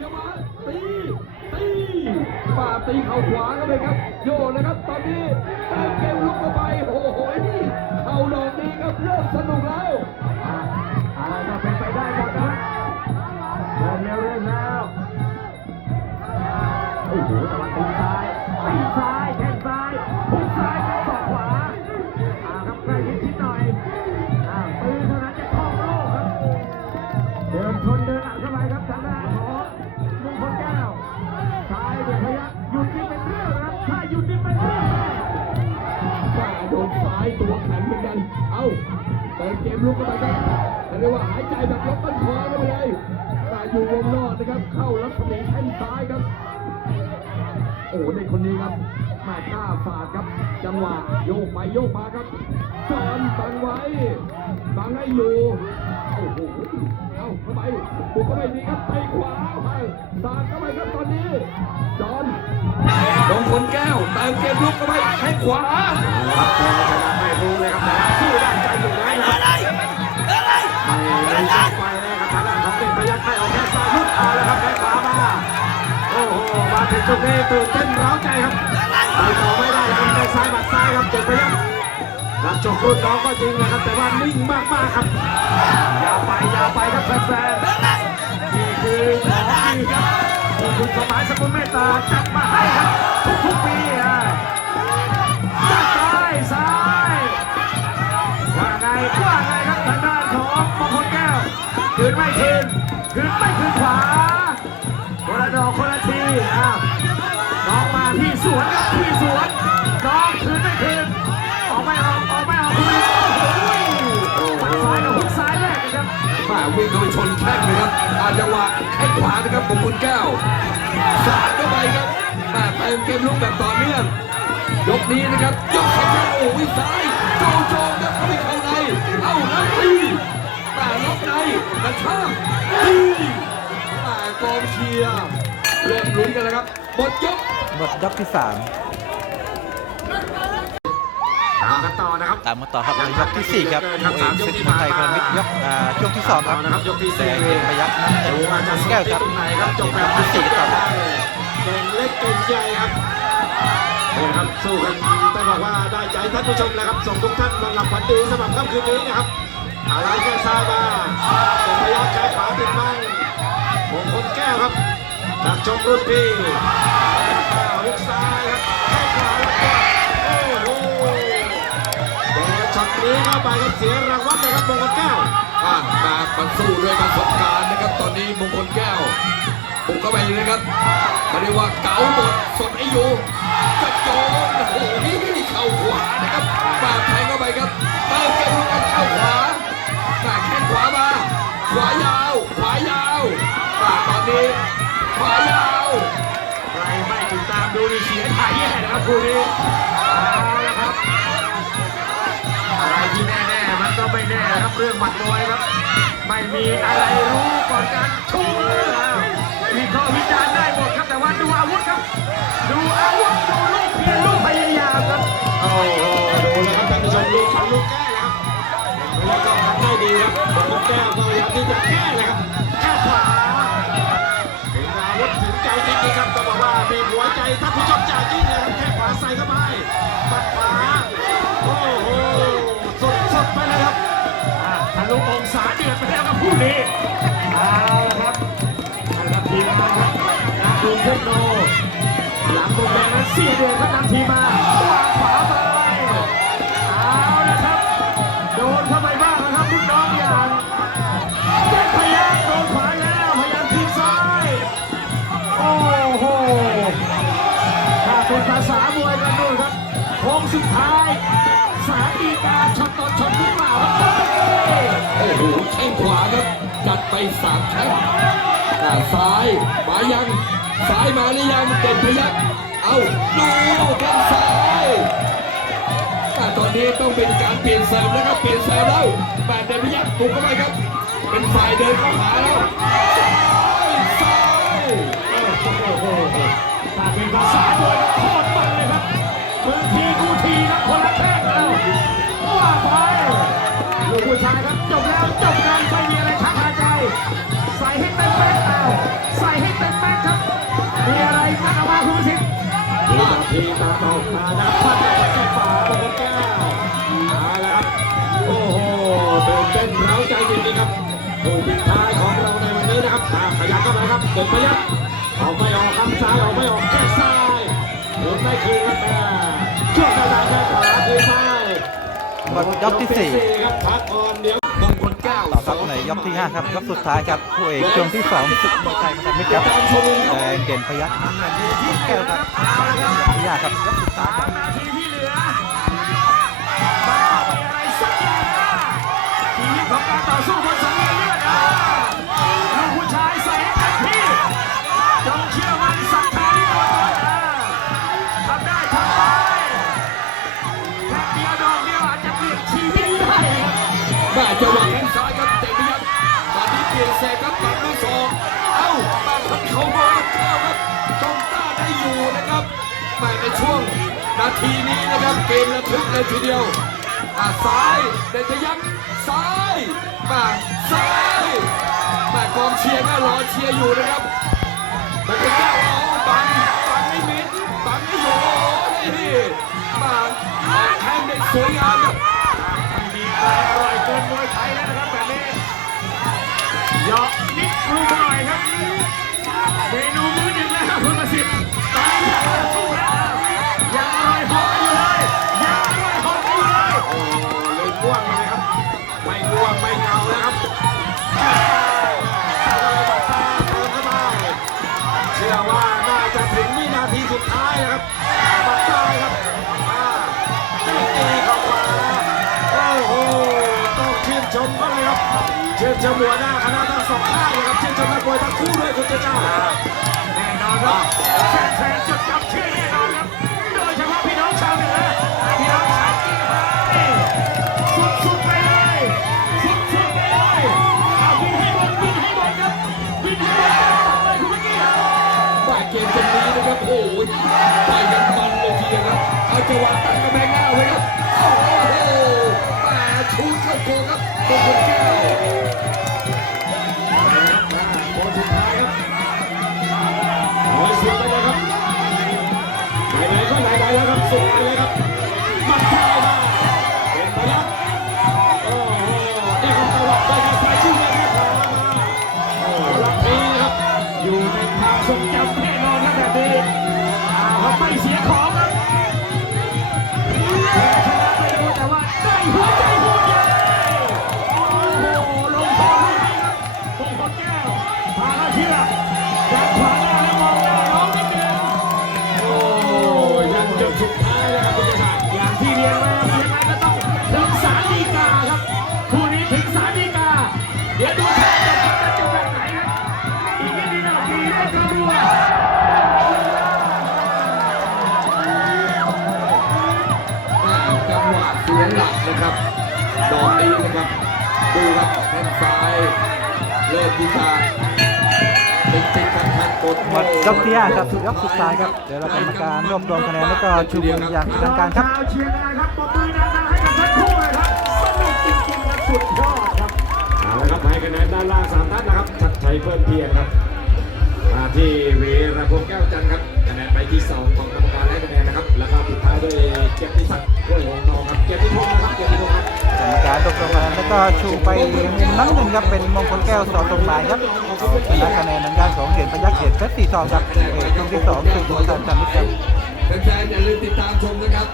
จะมาตีตีป่าตีเข่าขวาเข้าไปครับ โยนนะครับตอนนี้เติมเกมลุกเข้าไปโอ้โหเข่าดอกนี้ครับเริ่มสนุกแล้วอะไรก็เป็นไปได้หมดนะเดินเร็วเร่มแล้วโอ้โห ถ้าหยุดนี่เป็นเรื่องแน่ว่าโดนซ้ายตัวแข็งเหมือนกัน เอ้าเติมเกมลุกเข้าไปครับเรียกว่าหายใจแบบลดต้นคอเข้าไปเลยแต่อยู่วงนอกนะครับ เข้ารัศมีแข้งซ้ายครับ โอ้โหเด็กคนนี้ครับมากล้าฝาดครับ จังหวะโยกไปโยกมาครับ จอนบังไว้บังให้อยู่ โอ้โหาเข้าไปปุกเข้าไปดีครับไปขวาไปสาดเข้าไปครับตอนนี้จอนลงคนแก้วเติมเกมลุกเข้าไปแข้งขวาครับแพ้ชนะไม่รู้เลยครับแต่สู้ได้ใจอยู่นะครับไม่ไม่จับไปนะครับทางด้านของเด็กพยักให้ออกแข้งซ้ายลุดเอาแล้วครับแข้งขวามาโอ้โหมาถึงตรงนี้ตื่นเต้นร้าวใจครับไปต่อไม่ได้แล้วครับแข้งซ้ายบัดซ้ายครับเด็กพยักนักชกรุ่นน้องก็จริงนะครับแต่ว่านิ่งมากๆครับอ ย่าไปอย่าไปครับแฟนๆนี่คือของดีครับนี่คือสมัยสกุลเมตตาจัดมาให้ครับทุกๆปีอะซ้ายซ้ายว่าไงว่าไงครับทางด้านของมงคลแก้วคืนไม่คืนคืนไม่คืนขวาคนละดอกคนละทีอ้าวน้องมาพี่สวนครับพี่สวนาจังหวะแข้งขวานะครับของคุณแก้วสาดเข้าไปครับมาเติมเกมลุกแบบต่อเนื่องยกนี้นะครับยกแข้งโอ้ยซ้ายโจโจครับเข้าไปเข้าในเอ้าแล้วตีแต่ล็อกในกระชากตีแต่กองเชียร์เริ่มลุ้นกันแล้วครับหมดยกหมดยกที่สาม เอากันต่อนะครับตามมาต่อครับในยกที่สี่ครับครับสามยกสิทที่ธิ์ผ่านไทยพมาลวิทย์ยกอ่าช่วงที่สองครับเอานะครับยกที่แดสี่งเป็นพยักน้ำเงินดูว่าจะแก้วครับตรงไหนครับจบแบบที่สี่ต่อครับเก่งเล็กเก่งใหญ่ครับนี่ครับสู้กันต้องบอกว่าได้ใจท่านผู้ชมแล้วครับส่งทุกท่านนอนหลับฝันดีสำหรับค่ำคืนนี้นะครับอะไรแก้ซ้ายมาเป็นพยักใช้ขวาติดบังมงคลแก้วครับนักชกรุ่นพี่ลุกซ้าย เข้าไปครับเสียรางวัลนะครับมงคลแก้วอะมามาสู้ด้วยประสบการณ์นะครับ ตอนนี้มงคลแก้วบุกเข้าไปเลยนะครับมาเรียกว่าเก๋าหมดสดไออยู่จะโยนโอ้โหนี่เข่าขวานะครับมาแทงเข้าไปครับเติมเกมลุกกับเข้าขวามาแข้งขวามาขวายาว ขวายาวมาตอนนี้ขวายาวใครไม่ติดตามดูนี่เสียถ่ายแย่นะครับคู่นี้ ไม่แน่ครับเรื่องหมัดมวยครับ ไม่มีอะไรรู้ก่อนการชูมืออ้าววิเคราะห์วิจารณ์ได้หมดครับแต่ว่าดูอาวุธครับ ดูอาวุธดูลูกเพียรลูกพยายามครับโอ้โหดูแล้วครับท่านผู้ชมลูกทำลูกแก้แล้วแล้วก็ทำได้ดีครับลูกแก้วก็พยายามที่จะ เทคโนหลังมุมแดงนั้นเสียเดือดครับนำทีมมาวางขวาไปเอาละครับ โดนเข้าไปบ้างนะครับลูกน้องอย่างเด็กพยักโดนขวาแล้วพยายามทีซ้ายโอ้โหถ้าเป็นภาษามวยกันด้วยครับโค้งสุดท้ายสามดีกาช็อตต่อช็อตหรือเปล่าครับโอ้โหแข้งขวาครับจัดไปสามแข้ง ซ้ายมายังซ้ายมาหรือยังเด่นพยักเอาดูแข้งซ้ายแต่ตอนนี้ต้องเป็นการเปลี่ยนเสริมนะครับเปลี่ยนเสริมแล้วแปดเด่นพยักถูกเข้าไปครับ เป็นฝ่ายเดินเข้าหาแล้ว ทีตาต่อมานะครับฟันกับหัวใจฝาบนแก้วเอาละครับโอ้โหตื่นเต้นเร้าใจจริงๆครับผู้ปิดท้ายของเราในวันนี้นะครับอ่าขยันเข้ามาครับเดินพยักออกไม่ออกครับซ้ายออกไม่ออกแค่ซ้ายหมุนไม่คืนครับแม่ช่วงกระดานแค่ขวาคืนไปหมดยกที่สี่ครับพักก่อนเดี๋ยว ต่อครับในยกที่ 5 ครับยกสุดท้ายครับคู่เอกช่วงที่2ศึกมวยไทยพันธมิตรครับตามชมเลยครับแดงเด่นพยักษ์แก้วครับที่ยากครับยกสุดท้ายครับนาทีที่เหลือมีอะไรสักอย่างนะชีวิตของการต่อสู้บนสังเวียน ทีนี้นะครับ เกมระทึกเลยทีเดียวอ่าซ้ายเด็ดพยักซ้ายมาซ้ายม่กองเชียร์ก็รอเชียร์อยู่นะครับมันเป็นแก้วเอาบังบังไม่มิดบังไม่อยู่นี่มาออกแข้งได้สวยงามครับไม่มีอะไรอร่อยเกินมวยไทยแล้วนะครับแบบนี้เหยาะนิดรูหน่อยครับ ชื่นชมหัวหน้าคณะทั้งสองข้างเลยครับชื่นชมนักมวยทั้งคู่ด้วยคุณเจ้าเจ้าแน่นอนครับแฟนๆจดจำชื่อแน่นอนครั เข้าโกครับมงคลแก้วคนสุดท้ายครับร้อยสิบไปเลยครับไหนๆก็ไหนๆแล้วครับสุดไปเลยครับมา พาเข้าเชือกยัดขวาหน้าแล้วมองหน้าน้องนิดนึงโอ้ยันจนสุดท้ายเลยครับคุณชาติอย่างที่เรียนไว้ครับยังไงก็ต้องถึงศาลีกาครับคู่นี้ถึงศาลีกา เดี๋ยวดูแค่จบจะจบแบบไหนครับอีกนิดนึงนะมีไม่กระดัวจังหวะเสียหลักนะครับดอกนี้นะครับดูครับแข้งซ้ายเริ่มที่จะติดติ ดขัดขัดกดหมดยกที่ห้าครับยกสุดท้ายครับ เดี๋ยวเรากรรมการรวบรวมคะแนนแล้วก็ชูมืออย่างเป็นทางการครับเชียงรายครับปรบมือดังๆให้กับทั้งคู่เลยครับสนุกจริงๆครับสุดยอดครับเอาละครับให้คะแนนด้านล่างสามท่านนะครับชัดชัยเพิ่มเพียรครับมาที่เวรพงษ์แก้วจันทร์ครับคะแนนไปที่สองของกรรม แล้วก็ชูไปมุมน้ำหนึ่งครับเป็นมงคลแก้วสอตรงหมายครับชนะคะแนนทางด้านของเขียนพยัคฆ์เขียนเพชรสีทองครับเอกช่วงที่สองศึกมวยไทยพันธมิดครับแฟนๆอย่าลืมติดตามชมนะครับ